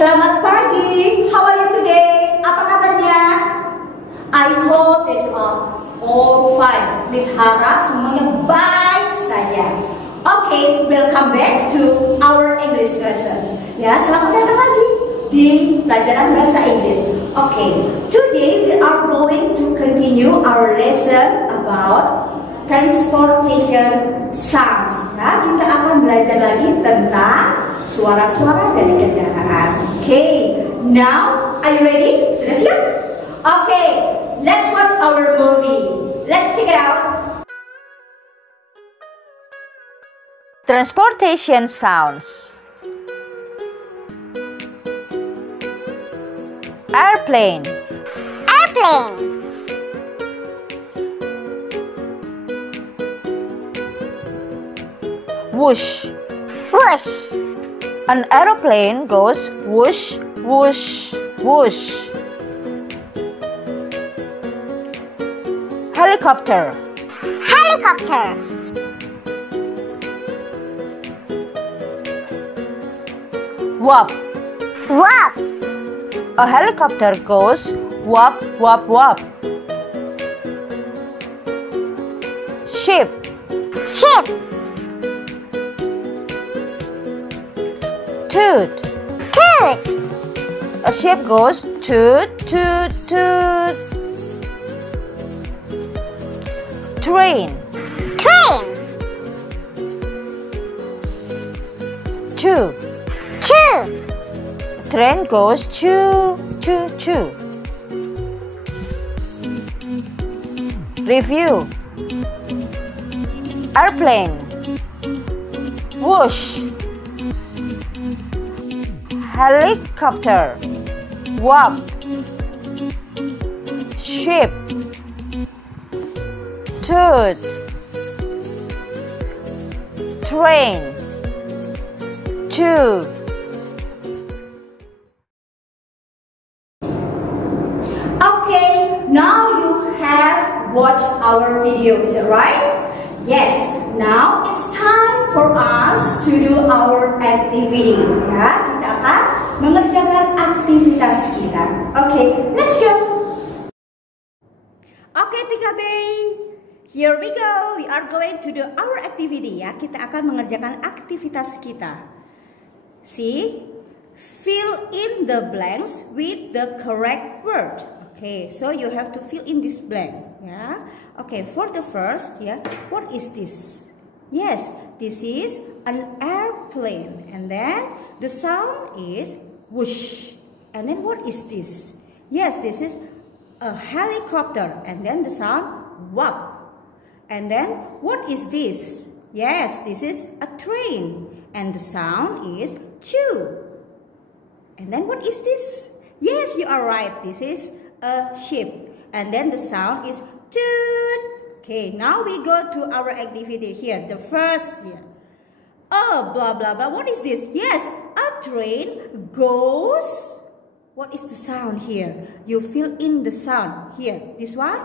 Selamat pagi. How are you today? Apa kabarnya? I hope that you are all fine. Miss harap semuanya baik saja. Okay, welcome back to our English lesson. Ya, selamat datang lagi di pelajaran bahasa Inggris. Okay, today we are going to continue our lesson about transportation sounds. Ya, kita akan belajar lagi tentang suara-suara dari kendaraan. Okay, now are you ready? Sudah siap? Okay, let's watch our movie. Let's check it out. Transportation sounds. Airplane. Airplane. Whoosh. Whoosh. An aeroplane goes whoosh, whoosh, whoosh. Helicopter. Helicopter. Whoop. Whoop. A helicopter goes whoop, whoop, whoop. Ship. Ship. Toot. Toot. A ship goes toot, toot, toot. Train. Train. Choo. Choo. Train goes choo, choo, choo. Review. Airplane. Whoosh. Helicopter. Whoop. Ship. Toot. Train. Choo. Okay, now you have watched our video, is that right? Yes, now it's time for us to do our activity. Ya, kita akan mengerjakan aktivitas kita. Okay, let's go. Okay, Tika Bay. Here we go. We are going to do our activity ya. Kita akan mengerjakan aktivitas kita. See? Fill in the blanks with the correct word. Okay, so you have to fill in this blank. Yeah. Okay, for the first, yeah, what is this? Yes, this is an airplane, and then the sound is whoosh. And then what is this? Yes, this is a helicopter, and then the sound whoop. And then what is this? Yes, this is a train, and the sound is choo. And then what is this? Yes, you are right. This is a ship. And then the sound is toot. Okay, now we go to our activity here. The first here. Oh, blah, blah, blah. What is this? Yes, a train goes. What is the sound here? You fill in the sound. Here, this one?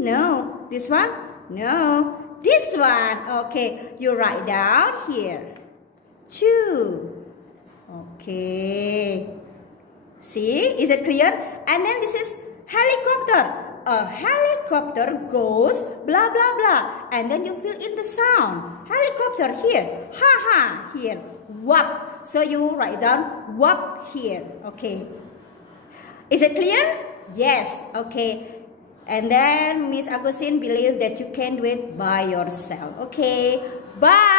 No. This one? No. This one. Okay, you write down here. Choo. Okay. See, is it clear? And then this is helicopter. A helicopter goes blah blah blah. And then you fill in the sound. Helicopter here. Ha ha here. Whoop. So you write down whoop here. Okay. Is it clear? Yes. Okay. And then Miss Agustin believes that you can do it by yourself. Okay. Bye.